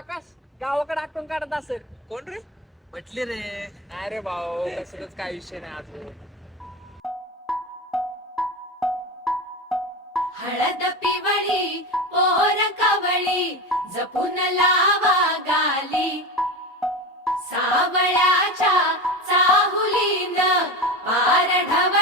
आकाश गावाकडे आटून काढत असेल. कोण रे? म्हटले रे. अरे भाऊ कसलंच काय विषय नाही अजून. हळद पिवळी पोर कवळी जपून लावा गाली सावळ्याच्या चाहुलीन पार ढवळी